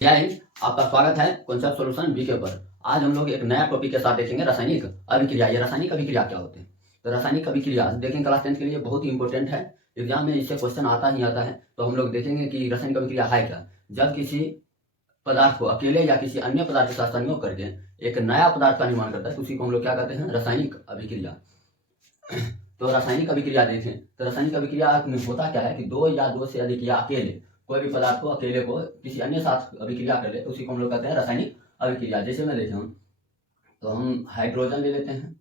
जय हिंद। आपका स्वागत है कॉन्सेप्ट सॉल्यूशन वीके पर। आज हम लोग एक नया टॉपिक के साथ देखेंगे रासायनिक अभिक्रिया। ये रासायनिक अभिक्रिया क्या होते हैं? तो रासायनिक अभिक्रिया देखेंगे क्लास 10 के लिए बहुत ही इंपॉर्टेंट है। एग्जाम में इससे क्वेश्चन आता ही आता है। तो हम लोग देखेंगे कि रासायनिक अभिक्रिया है क्या। जब किसी पदार्थ को अकेले या किसी अन्य पदार्थ के साथ संयोग करके एक नया पदार्थ का निर्माण करता है तो उसी को हम लोग क्या कहते हैं? रासायनिक अभिक्रिया। तो रासायनिक अभिक्रिया देखें तो रासायनिक अभिक्रिया में होता क्या है कि दो या दो से अधिक या अकेले कोई भी पदार्थ को अकेले को किसी अन्य साथ अभिक्रिया कर ले तो उसी को हम लोग कहते हैं रासायनिक अभिक्रिया। जैसे मैं देखें तो हम हाइड्रोजन ले लेते हैं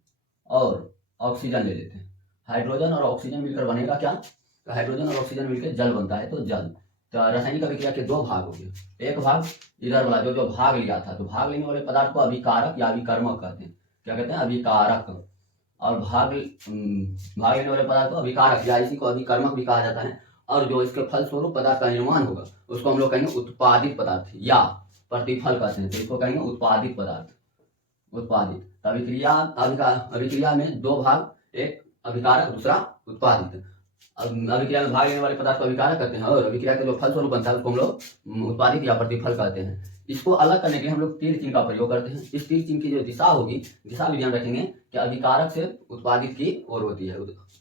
और ऑक्सीजन ले लेते हैं। हाइड्रोजन और ऑक्सीजन मिलकर बनेगा क्या? तो हाइड्रोजन और ऑक्सीजन मिलकर जल बनता है। तो जल, तो रासायनिक अभिक्रिया के दो भाग हो गए। एक भाग इधर वाला जो भाग लिया था, तो भाग लेने वाले पदार्थ को अभिकारक या अभिकर्मक कहते हैं। क्या कहते हैं? अभिकारक। और भाग लेने वाले पदार्थ को अभिकारक या इसी को अभिकर्मक भी कहा जाता है। और जो इसके फलस्वरूप पदार्थ का निर्माण होगा उसको हम लोग कहेंगे उत्पादित पदार्थ या प्रतिफल कहते हैं। तो इसको कहेंगे उत्पादित पदार्थ। उत्पादित अभिक्रिया में दो भाग, एक अभिकारक दूसरा उत्पादित। अभिक्रिया में भाग लेने वाले पदार्थ को अभिकारक कहते हैं और अभिक्रिया का जो फलस्वरूप बनता है उसको हम लोग उत्पादित या प्रतिफल कहते हैं। इसको अलग करने के लिए हम लोग तीर चिन्ह का प्रयोग करते हैं। इस तीर चिन्ह की जो दिशा होगी, दिशा भी ध्यान रखेंगे कि अभिकारक से उत्पादित की ओर होती है।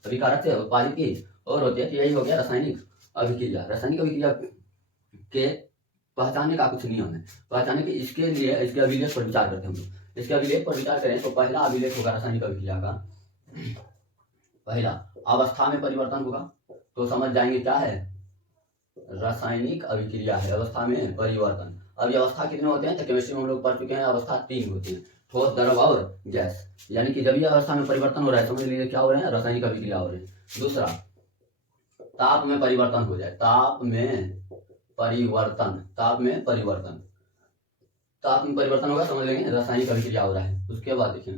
अभिकारक से उत्पादित की ओर होती है। तो यही हो गया रासायनिक अभिक्रिया। रासायनिक अभिक्रिया के पहचानने का कुछ नियम है। पहचानने के इसके लिए इसके अभिलेख पर विचार करते हैं हम लोग। इसके अभिलेख पर विचार करें तो पहला अभिलेख होगा रासायनिक अभिक्रिया का। पहला अवस्था में परिवर्तन होगा। तो समझ जाएंगे क्या है रासायनिक अभिक्रिया है। अवस्था में परिवर्तन। अब ये अवस्था कितने होते हैं? तो केमिस्ट्री में हम लोग पढ़ चुके हैं, अवस्था 3 होती है, ठोस, द्रव और गैस। यानी कि जब ये अवस्था में परिवर्तन हो रहा है समझ लीजिए क्या हो रहे हैं? रासायनिक अभिक्रिया हो रही है। दूसरा ताप में परिवर्तन हो जाए। ताप में परिवर्तन। ताप में परिवर्तन होगा, समझ लेंगे रासायनिक अभिक्रिया हो रहा है। उसके बाद देखिए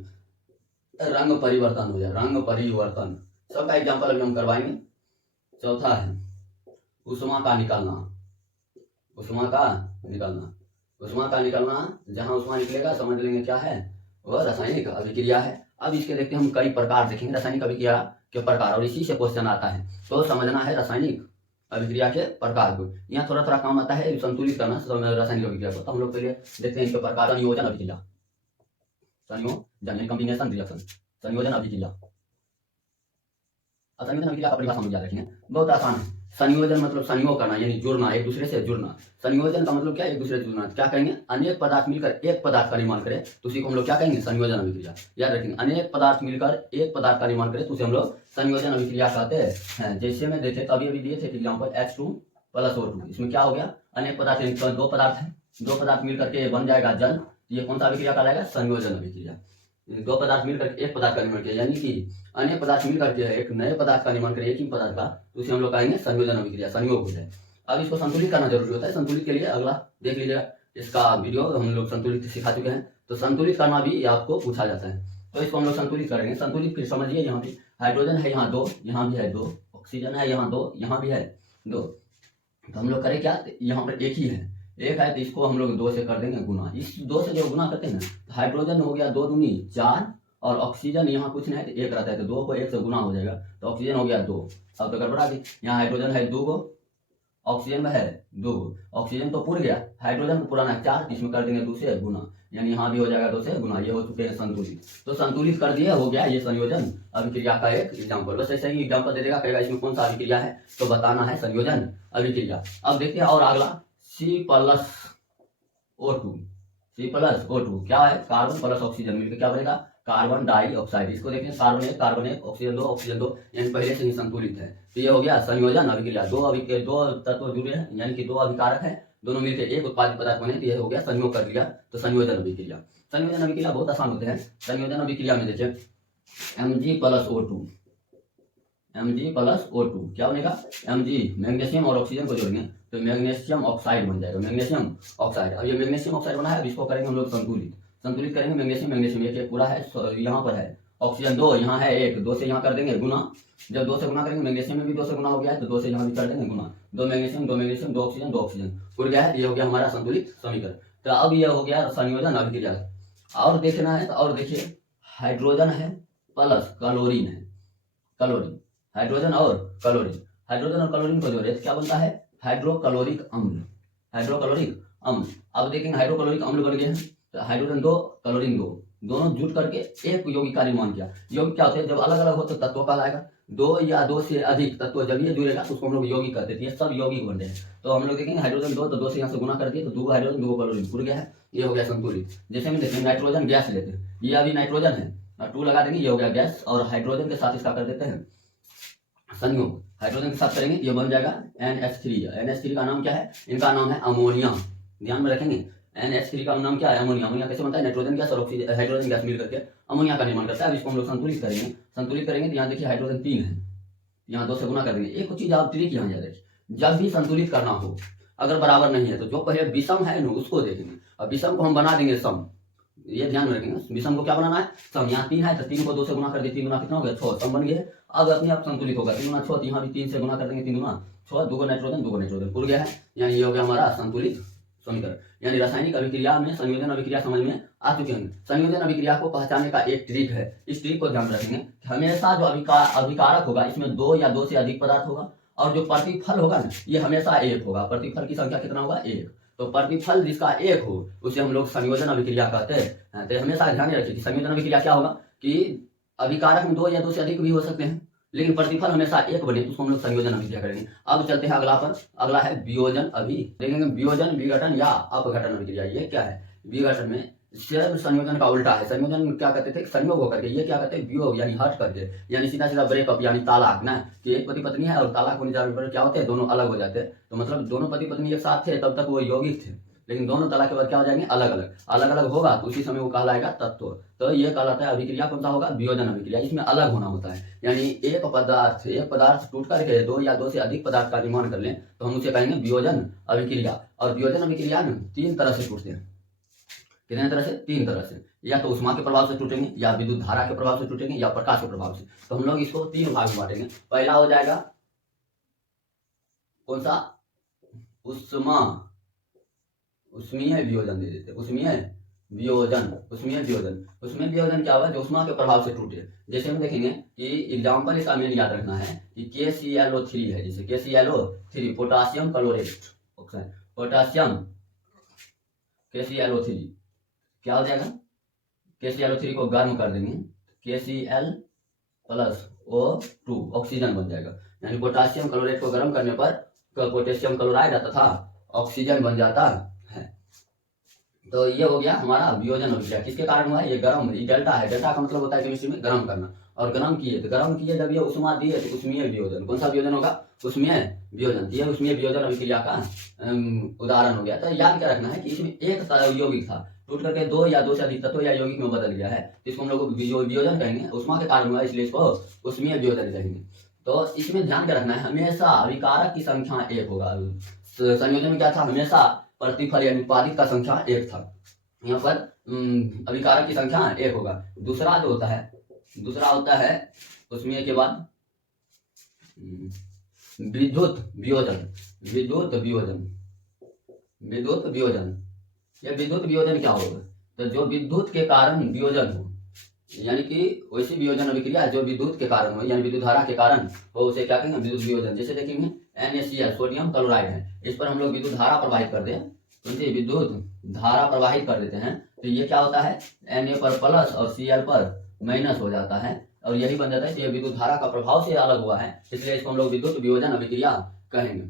रंग परिवर्तन हो जाए। रंग परिवर्तन सबका एग्जाम्पल अभी हम करवाएंगे। चौथा है उष्मा का निकलना। उष्मा का निकलना जहां उष्मा निकलेगा समझ लेंगे क्या है? वह रासायनिक अभिक्रिया है। अब इसके देखते हैं हम कई प्रकार देखेंगे रासायनिक अभिक्रिया के प्रकार, और इसी से क्वेश्चन आता है। तो समझना है रासायनिक अभिक्रिया के प्रकार को। यहाँ थोड़ा थोड़ा काम आता है संतुलित करना रासायनिक अभिक्रिया को। तो हम लोग पहले देखते हैं इनके प्रकार। संयोजन अभिक्रिया, संयोजन कॉम्बिनेशन रिएक्शन, संयोजन अभिक्रिया। संयोजन अभिक्रिया का परिभाषा हम याद रखेंगे, बहुत आसान है। संयोजन मतलब संयोग करना, यानी जुड़ना, एक दूसरे से जुड़ना। संयोजन का मतलब क्या? एक दूसरे से जुड़ना। क्या कहेंगे? अनेक पदार्थ मिलकर एक पदार्थ का निर्माण करे तो उसी को हम लोग क्या कहेंगे? संयोजन अभिक्रिया। याद रखेंगे, अनेक पदार्थ मिलकर एक पदार्थ का निर्माण करे तो उसे हम लोग संयोजन अभिक्रिया कहते हैं। जैसे में देखे तो अभी दिए थे एग्जाम्पल H2 + O2। इसमें क्या हो गया? अनेक पदार्थ, दो पदार्थ है, दो पदार्थ मिलकर के बन जाएगा जल। ये कौन सा अभिक्रिया कहलाएगा? संयोजन अभिक्रिया। दो पदार्थ मिलकर एक पदार्थ का निर्माण किया, यानी कि अनेक पदार्थ मिलकर के एक नए पदार्थ का निर्माण करे एक ही पदार्थ का, तो उसे हम लोग कहेंगे संयोजन अभिक्रिया, संयोग हो जाए। अब इसको संतुलित करना जरूरी होता है। संतुलित के लिए अगला देख लीजिएगा, इसका वीडियो हम लोग संतुलित सिखा चुके हैं। तो संतुलित करना भी आपको पूछा जाता है। तो इसको हम लोग संतुलित करेंगे। संतुलित फिर समझिए, यहाँ पे हाइड्रोजन है, यहाँ 2, यहाँ भी है 2, ऑक्सीजन है यहाँ 2, यहाँ भी है 2। तो हम लोग करें क्या? यहाँ पर एक ही है, एक है, तो इसको हम लोग 2 से कर देंगे गुना। इस 2 से जो गुना करते हैं ना, हाइड्रोजन हो गया 2 दूनी 4, और ऑक्सीजन यहाँ कुछ नहीं है तो 1 रहता है, तो 2 को 1 से गुना हो जाएगा, तो ऑक्सीजन हो गया 2। अब तो गड़बड़ा गई। यहाँ हाइड्रोजन है 2 गो, ऑक्सीजन में है 2 गो। ऑक्सीजन तो पूरा गया, हाइड्रोजन को पुराना है 4, इसमें कर देंगे 2 से गुना, यानी यहाँ भी हो जाएगा 2 से गुना। ये हो चुके हैं संतुलित। तो संतुलित कर दिए, हो गया ये संयोजन अभिक्रिया का एक एग्जाम्पल। बस ऐसे ही एग्जाम्पल दे देगा, कहेगा इसमें कौन सा अभिक्रिया है, तो बताना है संयोजन अभिक्रिया। अब देखते हैं और अगला C+O2। C+O2 क्या है? कार्बन प्लस ऑक्सीजन मिलकर क्या बनेगा? Carbon dioxide. इसको देखिए, कार्बन 1 कार्बन 1, ऑक्सीजन 2 ऑक्सीजन 2, यानी पहले से ही संतुलित है। तो ये हो गया संयोजन अभिक्रिया। दो तत्व जुड़े हैं, यानी कि 2 अभिकारक है, दोनों मिलकर एक उत्पादित पदार्थ बने, तो ये हो गया संयोग कर दिया, तो संयोजन अभिक्रिया। संयोजन अभिक्रिया बहुत आसान होते हैं। संयोजन अभिक्रिया में देखिए Mg+O2, Mg+O2 क्या बनेगा? Mg, मैग्नीशियम और ऑक्सीजन को जोड़ेंगे तो मैग्नीशियम ऑक्साइड बन जाएगा, मैग्नीशियम ऑक्साइड। अब ये मैग्नीशियम ऑक्साइड बना है, अब इसको करेंगे हम लोग संतुलित करेंगे। मैग्नीशियम एक पूरा है, यहाँ पर है ऑक्सीजन 2, यहाँ है 1, 2 से यहाँ कर देंगे गुना। जब 2 से गुना करेंगे, मैग्नीशियम में भी 2 से गुना हो गया है, तो 2 से यहाँ भी कर देंगे गुना। 2 मैग्नीशियम 2 ऑक्सीजन 2 ऑक्सीजन उड़ गया है, ये हो गया हमारा संतुलित समीकरण। तो अब ये हो गया संयोजन अभिक्रिया। और देखना है, और देखिए हाइड्रोजन है प्लस क्लोरीन है, हाइड्रोजन और क्लोरीन को जोड़े तो क्या बनता है? हाइड्रोक्लोरिक अम्ल। अब देखेंगे हाइड्रोक्लोरिक अम्ल बन गए हैं, तो हाइड्रोजन 2 क्लोरीन 2 दोनों जुट करके एक यौगिक का निर्माण किया। यौगिक क्या होते हैं, जब अलग अलग हो तो तत्व कहलाएगा। 2 या 2 से अधिक तत्व जब ये जुड़ेगा तो उसको हम लोग यौगिक कहते हैं। ये सब यौगिक बन रहे हैं। तो हम लोग देखेंगे हाइड्रोजन 2 तो 2 से यहाँ से गुना कर दिए तो 2 हाइड्रोजन 2 क्लोरीन जुड़ गया है, ये हो गया संतुलित। जैसे हम देखें नाइट्रोजन गैस लेते हैं, ये अभी नाइट्रोजन है, 2 लगा देंगे, ये हो गया गैस, और हाइड्रोजन के साथ इसका कर देते हैं संयोग। हाइड्रोजन के साथ करेंगे ये बन जाएगा NH3। NH3 का नाम क्या है, इनका नाम है अमोनिया। ध्यान में रखेंगे NH3 का नाम क्या है, अमोनिया। अमोनिया कैसे बनता है, नाइट्रोजन गैस और हाइड्रोजन गैस मिल करके अमोनिया का निर्माण करता है। अब इसको हम लोग संतुलित करेंगे। संतुलित करेंगे तो यहाँ देखिए हाइड्रोजन 3 है, यहाँ 2 से गुना कर देंगे। एक चीज आप ट्रिक यहाँ याद रखिए, जब भी संतुलित करना हो अगर बराबर नहीं है तो जो पहले विषम है ना उसको देखेंगे, और विषम को हम बना देंगे सम। ये ध्यान में रखेंगे, विषम को क्या बनाना है, सम। यहाँ 3 है तो 3 को 2 से गुना कर दिए, 3 गुना कितना हो गया 6, सम बन गया। अब अपने आप संतुलित होगा, 3 गुना 6, यहाँ भी 3 से गुना कर देंगे, 3 गुना 6, 2 नाइट्रोजन पुर गया है। यानी ये हो गया हमारा संतुलित समीकरण। यानी रासायनिक अभिक्रिया में संयोजन अभिक्रिया समझ में आ चुके हैं। संयोजन अभिक्रिया को पहचानने का एक ट्रिक है, इस ट्रिक को ध्यान रखेंगे। हमेशा जो अभिकारक होगा इसमें 2 या 2 से अधिक पदार्थ होगा, और जो प्रतिफल होगा ना ये हमेशा 1 होगा। प्रतिफल की संख्या कितना होगा, 1। तो प्रतिफल जिसका 1 हो उसे हम लोग संयोजन अभिक्रिया कहते हैं। तो हमेशा ध्यान रखिए कि संयोजन अभिक्रिया क्या होगा कि अभिकारक में 2 या 2 से अधिक भी हो सकते हैं, लेकिन प्रतिफल हमेशा 1 बने तो उसको हम लोग संयोजन अभिक्रिया करेंगे। अब चलते हैं अगला पर, अगला है वियोजन देखेंगे वियोजन, विघटन या अपघटन अभिक्रिया। ये क्या है, विघटन में सिर्फ संयोजन का उल्टा है। संयोजन क्या कहते थे, संयोग होकर के, ये क्या कहते हैं वियोग, यानी हट करके, यानी सीधा सीधा ब्रेकअप यानी तालाक ना, कि एक पति पत्नी है और तालाक होने जाने पर क्या होते हैं, दोनों अलग हो जाते हैं। तो मतलब दोनों पति पत्नी एक साथ थे तब तक वो यौगिक थे, लेकिन दोनों तलाक के बाद क्या हो जाएंगे, अलग अलग। अलग अलग होगा तो उसी समय वो कहलाएगा तत्व। तो ये कहलाता है अभिक्रिया कौन सा होगा, वियोजन अभिक्रिया। इसमें अलग होना होता है, यानी एक पदार्थ टूट करके 2 या 2 से अधिक पदार्थ का निर्माण कर लें तो हम उसे कहेंगे वियोजन अभिक्रिया। और वियोजन अभिक्रिया 3 तरह से टूटते हैं। कितने तरह से, 3 तरह से। या तो उष्मा के प्रभाव से टूटेंगे, या विद्युत धारा के प्रभाव से टूटेंगे, या प्रकाश के प्रभाव से। तो हम लोग इसको 3 भाग में बांटेंगे। पहला हो जाएगा कौन सा, उष्मीय वियोजन दे देते, उष्मीय वियोजन क्या हुआ, जो उष्मा के प्रभाव से टूटे। जैसे हम देखेंगे कि एग्जाम्पल इसका मेन याद रखना है कि KClO3 है, जैसे KClO3 potassium chlorate, potassium KClO3 क्या हो जाएगा, KClO3 को गर्म कर देंगे, KCl+O2 ऑक्सीजन बन जाएगा। यानी पोटासियम क्लोरेट को गर्म करने पर पोटेशियम क्लोराइड तथा ऑक्सीजन बन जाता है। तो ये हो गया हमारा वियोजन अभिक्रिया। किसके कारण हुआ है, ये गर्म, ये डेल्टा है। डेल्टा का मतलब होता है केमिस्ट्री में गर्म करना, और गर्म किए जब ये उष्मा दिए तो उष्मीय वियोजन। कौन सा वियोजन होगा, उष्मीय वियोजन। ये उष्मीय वियोजन अभिक्रिया का उदाहरण हो गया। तो याद क्या रखना है कि इसमें एक यौगिक था, टूट करके 2 या 2 से अधिक तत्व या यौगिक में बदल गया है, तो इसको हम लोग वियोजन कहेंगे। उष्मा के कारण हुआ इसलिए इसको उष्मीय वियोजन कहेंगे। तो इसमें ध्यान क्या रखना है, हमेशा अभिकारक की संख्या 1 होगा। संयोजन में क्या था, हमेशा प्रतिफल यानी उत्पादित का संख्या 1 था। यहाँ पर अभिकारक की संख्या 1 होगा। दूसरा जो होता है, दूसरा उष्मीय के बाद विद्युत वियोजन। यह विद्युत वियोजन क्या होगा, तो जो विद्युत के कारण वियोजन हो, यानी कि वैसी वियोजन अभिक्रिया जो विद्युत के कारण हो, यानी विद्युत धारा के कारण हो, उसे क्या कहेंगे, विद्युत वियोजन। जैसे देखेंगे NaCl सोडियम क्लोराइड है, इस पर हम लोग विद्युत धारा प्रवाहित कर दें, तो विद्युत धारा प्रवाहित कर देते हैं, तो ये क्या होता है, Na पर प्लस और Cl पर माइनस हो जाता है, और यही बन जाता है कि ये विद्युत धारा का प्रभाव से अलग हुआ है, इसलिए इसको हम लोग विद्युत वियोजन अभिक्रिया कहेंगे।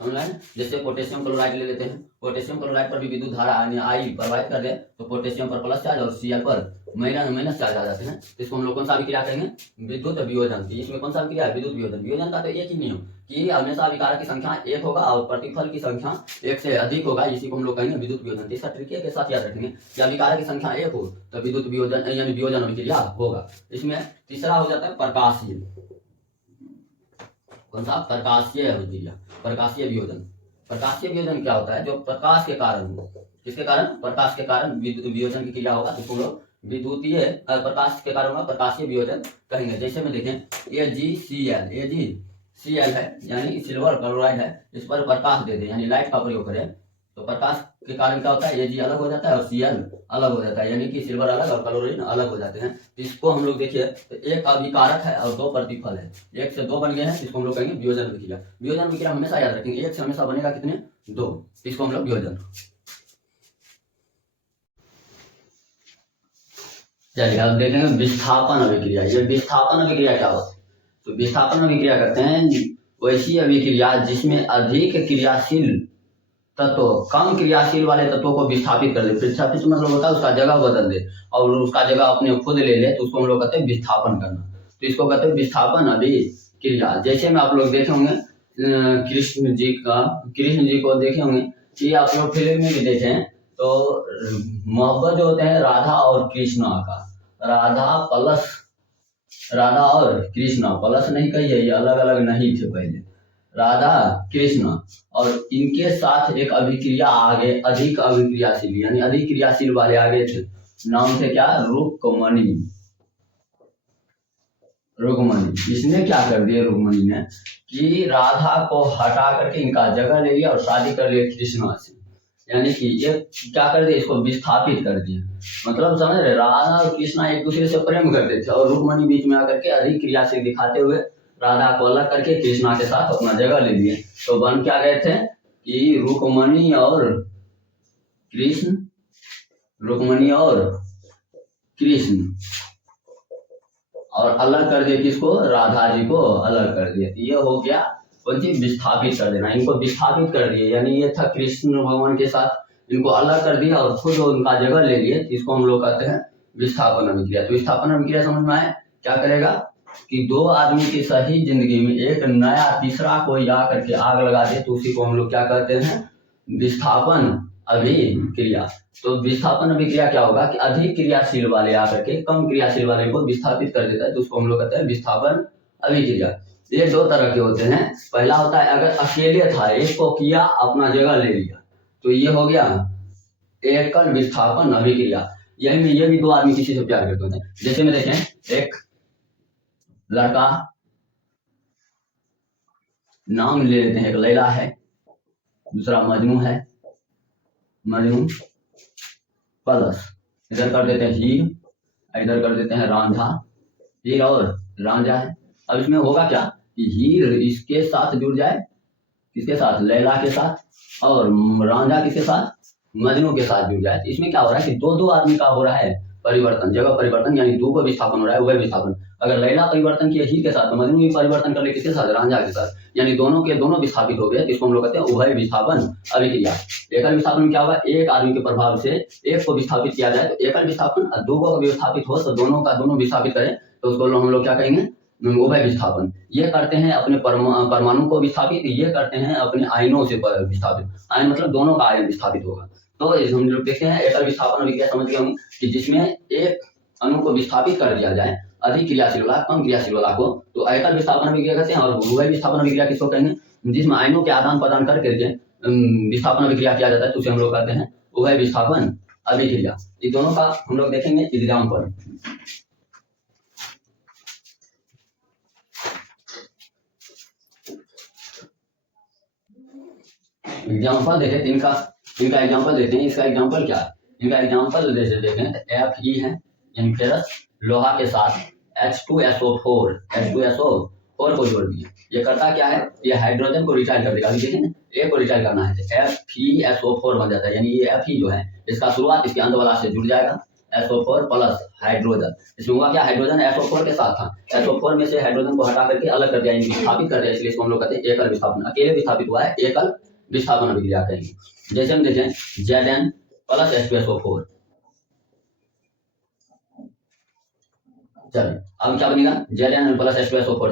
समझ रहे हैं। जैसे पोटेशियम क्लोराइड ले लेते हैं, पोटेशियम क्लोराइड पर भी विद्युत धारा यानी I प्रवाहित कर दें तो पोटेशियम पर प्लस चार्ज और Cl पर माइनस चार्ज आ जाते हैं, तो इसको हम लोग कौन सा अभिक्रिया कहेंगे, विद्युत वियोजन। इसमें कौन सा अभिक्रिया है, विद्युत वियोजन। वियोजन का तो एक ही नियम कि हमेशा अभिकारक की संख्या 1 होगा और प्रतिफल की संख्या 1 से अधिक होगा, इसी को हम लोग कहेंगे विद्युत वियोजन। इसका ट्रिक के साथ याद रखेंगे कि अभिकारक की संख्या 1 हो तो विद्युत वियोजन यानी वियोजन अभिक्रिया होगा। इसमें तीसरा हो जाता है प्रकाशीय। कौन सा, प्रकाशीय अभिक्रिया, प्रकाशीय वियोजन। प्रकाशीय वियोजन क्या होता है, जो प्रकाश के कारण हो, किसके कारण, प्रकाश के कारण वियोजन की क्रिया होगा, जिसको लोग विद्युतीय प्रकाश के कारण होगा प्रकाशीय वियोजन कहेंगे। जैसे में देखें AgCl है, यानी सिल्वर क्लोराइड है, इस पर प्रकाश दे दें यानी लाइट का प्रयोग करें, तो प्रकाश के कारण क्या होता है, Ag अलग हो जाता है और Cl अलग हो जाता है, यानी कि सिल्वर अलग और क्लोरीन अलग हो जाते हैं। तो इसको हम लोग देखिए, तो एक अभिकारक है और 2 प्रतिफल है, 1 से 2 बन गए हैं, इसको हम लोग कहेंगे वियोजन अभिक्रिया। वियोजन अभिक्रिया हमेशा याद रखेंगे, 1 से हमेशा बनेगा कितने, 2, इसको हम लोग वियोजन। चलिए अब देखेंगे विस्थापन अभिक्रिया। ये विस्थापन अभिक्रिया क्या होती है? तो विस्थापन अभिक्रिया करते हैं वैसी अभिक्रिया जिसमें अधिक क्रियाशील तत्व कम क्रियाशील वाले तत्वों को विस्थापित कर दे। विस्थापित मतलब होता है उसका जगह बदल दे और उसका जगह अपने खुद ले ले, तो उसको हम लोग कहते हैं विस्थापन करना। तो इसको कहते हैं विस्थापन अभिक्रिया। जैसे में आप लोग देखे होंगे कृष्ण जी को देखे होंगे कि आप लोग फिल्म में भी देखें तो मोहब्बत जो होते हैं राधा और कृष्णा का, राधा और कृष्णा प्लस नहीं कही है, ये अलग अलग नहीं थे पहले, राधा कृष्ण, और इनके साथ एक अभिक्रिया आगे अधिक अभिक्रियाशील यानी अधिक क्रियाशील वाले आगे थे। नाम थे क्या? रुक्मणी। इसने क्या कर दिया रुक्मणी ने कि राधा को हटा करके इनका जगह ले लिया और शादी कर लिया कृष्णा से। यानी कि ये क्या कर दिया? इसको विस्थापित कर दिया। मतलब समझ रहे, राधा और कृष्णा एक दूसरे से प्रेम करते थे और रुक्मणी बीच में आकर के अधिक क्रियाशील दिखाते हुए राधा को अलग करके कृष्णा के साथ अपना जगह ले लिए। तो बन क्या गए थे कि रुक्मणी और कृष्ण और अलग कर दिया किसको? राधा जी को अलग कर दिया। ये हो गया विस्थापित कर देना। इनको विस्थापित कर दिए, यानी ये था कृष्ण भगवान के साथ, इनको अलग कर दिया और खुद उनका जगह ले लिए। इसको हम लोग कहते हैं विस्थापन अभिक्रिया। तो विस्थापन अभिक्रिया समझ में आए क्या करेगा कि दो आदमी की सही जिंदगी में एक नया तीसरा कोई आ करके आग लगा दे, तो उसी को हम लोग क्या कहते हैं? विस्थापन अभिक्रिया। तो विस्थापन अभिक्रिया क्या होगा कि अधिक क्रियाशील वाले आकर के कम क्रियाशील वाले को विस्थापित कर देता है, तो उसको हम लोग कहते हैं विस्थापन अभिक्रिया। ये दो तरह के होते हैं। पहला होता है अगर अकेले था, एक को किया अपना जगह ले लिया, तो ये हो गया एकल विस्थापन अभिक्रिया। यही ये भी दो आदमी किसी से प्यार करते हैं। जैसे में देखें, एक लड़का, नाम ले लेते हैं, एक लैला है, दूसरा मजनू है, मजनू प्लस इधर कर देते हैं हीर, इधर कर देते हैं रांझा। हीर और रांझा है। अब इसमें होगा क्या कि हीर इसके साथ जुड़ जाए, किसके साथ? लैला के साथ, और रांझा किसके साथ? मजनू के साथ जुड़ जाए। तो इसमें क्या हो रहा है कि दो आदमी का हो रहा है परिवर्तन, जगह परिवर्तन, यानी दो को विस्थापन हो रहा है, उभय विस्थापन। अगर लैला परिवर्तन किया हीर के साथ तो मजनू भी परिवर्तन कर ले किसके साथ? रांझा के साथ, यानी दोनों के दोनों विस्थापित हो गए। इसको हम लोग कहते हैं उभय विस्थापन अभिक्रिया। एकल विस्थापन में क्या होगा? एक आदमी के प्रभाव से एक को विस्थापित किया जाए तो एकल विस्थापन, दो को विस्थापित हो तो दोनों का दोनों विस्थापित करें तो उसको हम लोग क्या कहेंगे? उभय विस्थापन। ये करते हैं अपने परमाणु को विस्थापित, ये करते हैं अपने आयनों से विस्थापित। आयन मतलब दोनों का आयन विस्थापित होगा। तो हम लोग देखते हैं एकल विस्थापन अभिक्रिया समझ गए होंगे कि जिसमें एक अणु को विस्थापित कर दिया जाए, अधिक क्रियाशील वाला कम क्रियाशील वाला को, तो एकल विस्थापन अभिक्रिया कहते हैं। और उभय विस्थापन अभिक्रिया किसको कहेंगे? जिसमें आयनों के आदान प्रदान करके विस्थापन अभिक्रिया किया जाता है, तो उसे हम लोग कहते हैं उभय विस्थापन अभिक्रिया। इस दोनों का हम लोग देखेंगे एग्जाम्पल। एग्जाम्पल देखें, इनका एग्जाम्पल देते हैं। इसका एग्जाम्पल क्या है? इनका एग्जाम्पल जैसे देखें तो Fe है, यानी फेरस लोहा के साथ H2SO4 को जोड़ दिए। ये करता क्या है? ये हाइड्रोजन को रिचार्ज कर देगा। अभी देखिए ना, एक को रिचार्ज करना है FeSO4 बन जाता है, यानी ये Fe जो है इसका शुरुआत इसके अंत वाला से जुड़ जाएगा, SO4 प्लस हाइड्रोजन। इसमें हुआ क्या? हाइड्रोजन SO4 के साथ था, SO4 में से हाइड्रोजन को हटा करके अलग कर दिया, विस्थापित कर दिया, इसलिए इसको हम लोग कहते हैं एकल विस्थापन। अकेले विस्थापित हुआ है, एकल विस्थापन अभिक्रिया कहेंगे। जैसे हम देखें Zn प्लस H2SO4। चलिए अब क्या बनेगा? Zn plus H2SO4,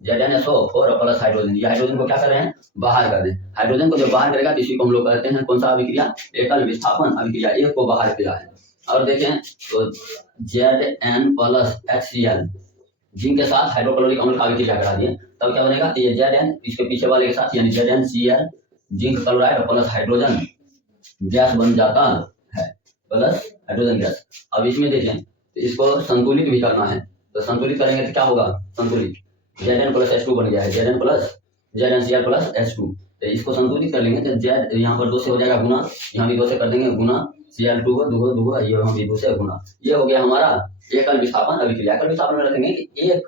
ZnSO4 plus hydrogen. ये हाइड्रोजन को क्या कर रहे हैं? बाहर कर दें। हाइड्रोजन को जब बाहर करेगा तो इसी को हम लोग कहते हैं कौन सा अभिक्रिया? एकल विस्थापन अभिक्रिया। एक को बाहर किया है। और देखें तो Zn प्लस HCl, जिंक के साथ हाइड्रोक्लोरिक अम्ल का अभिक्रिया करा दिए, तब क्या बनेगा? तो ये Zn इसके पीछे वाले के साथ, यानी ZnCl zinc chloride plus hydrogen gas बन जाता है, प्लस हाइड्रोजन गैस। अब इसमें देखें तो इसको संतुलित भी करना है, तो संतुलित करेंगे तो क्या होगा? संतुलित Zn प्लस H2 बन गया है, ZnCl प्लस H2। तो इसको संतुलित कर लेंगे तो Z यहाँ पर 2 से हो जाएगा गुना, यहाँ भी 2 से कर देंगे गुना, Cl2 को 2 ये यहाँ भी 2 से गुना। ये हो गया हमारा एकल विस्थापन अभिक्रिया। एकल विस्थापन में रखेंगे कि एक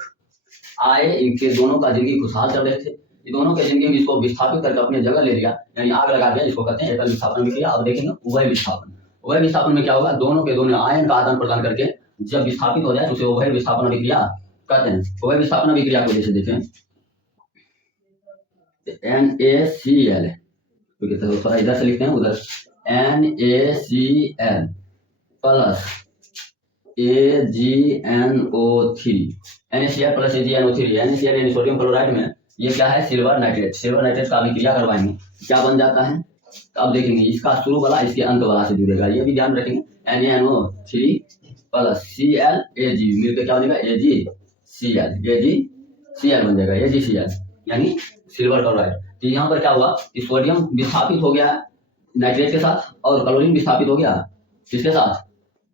आए, इनके दोनों का जिंदगी खुशहाल चल रहे थे, ये दोनों के जिंदगी में इसको विस्थापित करके अपनी जगह ले लिया, यानी आग लगा दिया, जिसको कहते हैं एकल विस्थापन अभिक्रिया। अब देखेंगे उभय विस्थापन। उभय विस्थापन में क्या होगा, दोनों के दोनों आयन का आदान प्रदान करके जब विस्थापित हो जाए तो उसे उभय विस्थापन अभिक्रिया कहते हैं। उभय विस्थापन अभिक्रिया को जैसे देखें NaCl, तो थोड़ा इधर से लिखते हैं उधर, NaCl plus AgNO3, NaCl plus AgNO3, NaCl यानी सोडियम क्लोराइड में ये क्या है, सिल्वर नाइट्रेट। सिल्वर नाइट्रेट का अभिक्रिया करवाएंगे, क्या बन जाता है, अब देखेंगे इसका शुरू वाला इसके अंत वाला से जुड़ेगा, ये भी ध्यान रखेंगे। NaNO3 प्लस ClAg मिलकर क्या बनेगा, AgCl बन जाएगा, AgCl यानी सिल्वर क्लोराइड। तो यहाँ पर क्या हुआ, सोडियम विस्थापित हो गया नाइट्रेट के साथ और क्लोरीन विस्थापित हो गया किसके साथ,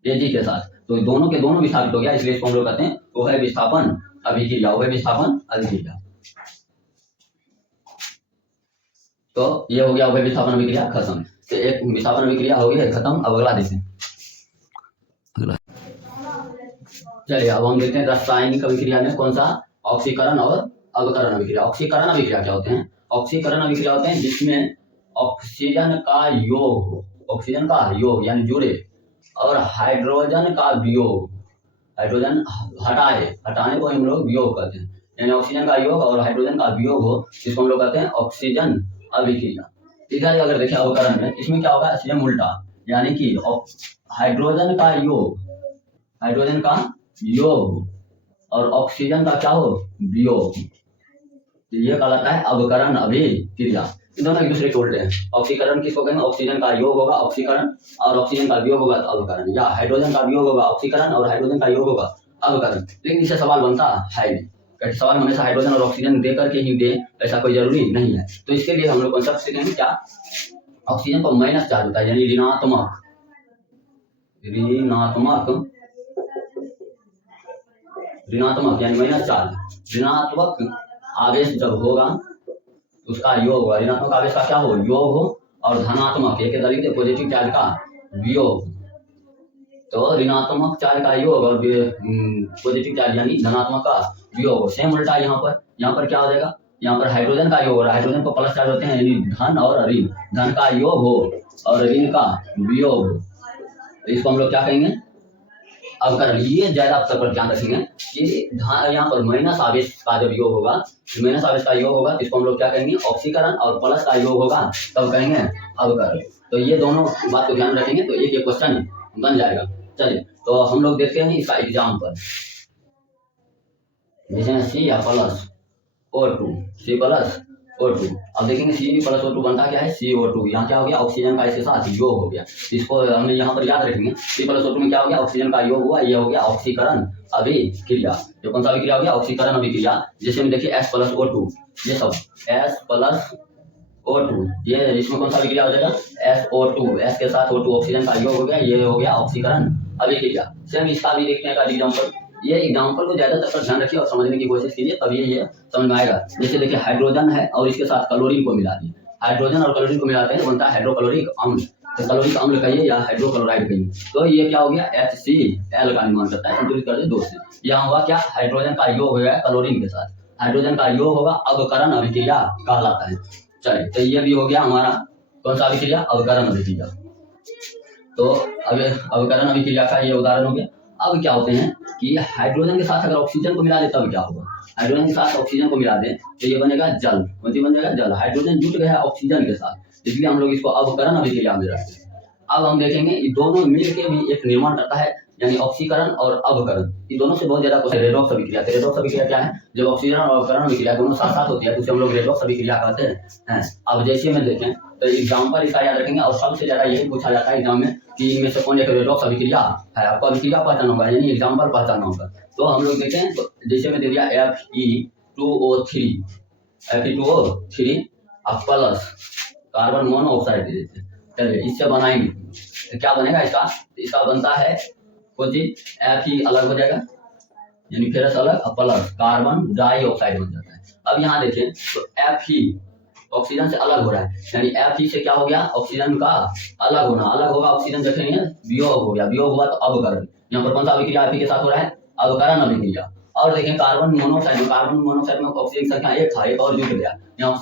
Ag के साथ, तो दोनों के दोनों विस्थापित हो गया, इसलिए इसको हम लोग कहते हैं उभय विस्थापन अभिक्रिया। उभय विस्थापन अभिक्रिया, तो ये हो गया उभय विस्थापन अभिक्रिया खत्म। तो एक विस्थापन अभिक्रिया हो गई खत्म। अब अगला देखते हैं, अगला चलिए अब हम देखते हैं रासायनिक अभिक्रिया में कौन सा, ऑक्सीकरण और अवकरण अभिक्रिया। ऑक्सीकरण अभिक्रिया क्या होते हैं, ऑक्सीकरण अभिक्रिया होते हैं जिसमें ऑक्सीजन का योग, ऑक्सीजन का योग यानी जुड़े, और हाइड्रोजन का वियोग, हाइड्रोजन हटाने को हम लोग वियोग कहते हैं, यानी ऑक्सीजन का योग और हाइड्रोजन का वियोग हो, जिसको हम लोग कहते हैं ऑक्सीजन अभिक्रिया। इधर अगर देखें अवकरण में, इसमें क्या होगा, सेम उल्टा, यानी कि हाइड्रोजन का योग, हाइड्रोजन का योग और ऑक्सीजन का क्या हो, वियोग, ये कहलाता है अवकरण अभिक्रिया। इन दोनों एक दूसरे के उल्टे हैं। ऑक्सीकरण किसको कहेंगे, ऑक्सीजन का योग होगा ऑक्सीकरण और ऑक्सीजन का वियोग होगा तो अवकरण, या हाइड्रोजन का वियोग होगा ऑक्सीकरण और हाइड्रोजन का योग होगा अवकरण। लेकिन इससे सवाल बनता है नहीं, सवाल हमेशा हाइड्रोजन और ऑक्सीजन दे करके ही दे, ऐसा कोई जरूरी नहीं है। तो इसके लिए हम लोग कॉन्सेप्ट सीखेंगे क्या, ऑक्सीजन को माइनस चार्ज होता है, यानी ऋणात्मक, ऋणात्मक यानी माइनस चार्ज, ऋणात्मक आवेश जब होगा उसका योग होगा, ऋणात्मक आवेश का क्या हो, योग हो, और धनात्मक एक तरीके पॉजिटिव चार्ज का वियोग। तो ऋणात्मक चार्ज का योग और पॉजिटिव चार्ज यानी धनात्मक का वियोग। सेम उल्टा यहाँ पर क्या हो जाएगा, यहाँ पर हाइड्रोजन का योग हो रहा है, हाइड्रोजन को प्लस चार्ज होते हैं, यानी धन और ऋण, धन का योग हो और ऋण का वियोग हो, तो इसको हम लोग क्या कहेंगे, अवकरण। ये ज्यादा अवसर पर ध्यान रखेंगे कि यहाँ पर माइनस आवेश का जब योग होगा, माइनस आवेश का योग होगा, इसको हम लोग क्या कहेंगे, ऑक्सीकरण, और प्लस का योग होगा तब कहेंगे अवकरण। तो ये दोनों बात को ध्यान रखेंगे तो एक क्वेश्चन बन जाएगा। चलिए तो हम लोग देखते हैं इसका एग्जाम्पल, जैसे सी या plus O2, C plus O2। अब देखेंगे सी प्लस O2 बनता क्या है, CO2, यहाँ क्या हो गया, ऑक्सीजन का इसके साथ योग हो गया, इसको हमने यहाँ पर याद रखेंगे। सी प्लस O2 में क्या हो गया, ऑक्सीजन का योग हुआ, ये हो गया ऑक्सीकरण अभिक्रिया। ये कौन सा अभिक्रिया हो गया, ऑक्सीकरण अभिक्रिया। जैसे में देखिए S प्लस O2, ये सब S प्लस O2, ये इसमें कौन सा अभिक्रिया हो जाएगा, SO2, S के साथ O2, ऑक्सीजन का योग हो गया, ये हो गया ऑक्सीकरण अभिक्रिया। सेम इसका भी देखते हैं एग्जाम्पल। ये एग्जाम्पल को ज्यादातर पर ध्यान रखिए और समझने की कोशिश कीजिए, तभी ये समझ में आएगा। जैसे देखिए हाइड्रोजन है और इसके साथ क्लोरीन को मिला दिए, हाइड्रोजन और क्लोरीन को मिलाते हैं बनता है हाइड्रोक्लोरिक अम्ल, तो क्लोरिक अम्ल कहिए या हाइड्रोक्लोराइड कहिए। तो ये क्या हो गया, HCl का निर्माण करता है, संतुलित कर दे 2 से। यहाँ हुआ क्या, हाइड्रोजन का योग हो गया क्लोरीन के साथ, हाइड्रोजन का योग होगा अवकरण अभिक्रिया कहलाता है। चलिए तो ये भी हो गया हमारा कौन सा अभिक्रिया, अवकरण अभिक्रिया। तो अब अवकरण अभिक्रिया का ये उदाहरण हो गया। अब क्या होते हैं कि हाइड्रोजन के साथ अगर ऑक्सीजन को मिला दे तब क्या होगा, हाइड्रोजन के साथ ऑक्सीजन को मिला दे तो ये बनेगा जल, कौन सी बन जाएगा, जल। हाइड्रोजन जुट गया ऑक्सीजन के साथ, इसलिए हम लोग इसको अवकरण अभिक्रिया में रखते हैं। अब हम देखेंगे ये दोनों मिलकर भी एक निर्माण करता है, यानी ऑक्सीकरण और अवकरण। ये दोनों से बहुत ज्यादा क्वेश्चन, रेडॉक्स अभिक्रिया। रेडॉक्स अभिक्रिया क्या है, जब ऑक्सीजन और अवकरण अभिक्रिया दोनों साथ साथ होती है तो उसे हम लोग रेडॉक्स अभिक्रिया कहते हैं। अब जैसे में देखें तो एग्जाम्पल इसका याद रखेंगे, और सबसे ज्यादा यही पूछा जाता है एग्जाम में कि इनमें से कौन एक रेडॉक्स अभिक्रिया है, आपको अभिक्रिया पहचान होगा, यानी एग्जाम्पल पहचान होगा। तो हम लोग देखते हैं, तो जैसे में दे दिया Fe2O3 प्लस कार्बन मोनोऑक्साइड दे देते हैं। चलिए इससे बनाएंगे तो क्या बनेगा, इसका बनता है कुछ Fe अलग हो जाएगा, यानी फेरस अलग, प्लस कार्बन डाइऑक्साइड बन जाता है। अब यहाँ देखें तो Fe ऑक्सीजन से अलग हो रहा है, यानी Fe से क्या हो गया, ऑक्सीजन का अलग होना, अलग होगा ऑक्सीजन देखेंगे, वियोग हो गया, वियोग हुआ तो अवकरण। यहाँ पर कौन सा अभिक्रिया Fe के साथ हो रहा है, अवकरण अभिक्रिया। और देखें कार्बन मोनोऑक्साइड में ऑक्सीजन की संख्या 1 था, एक और जुट गया, यहाँ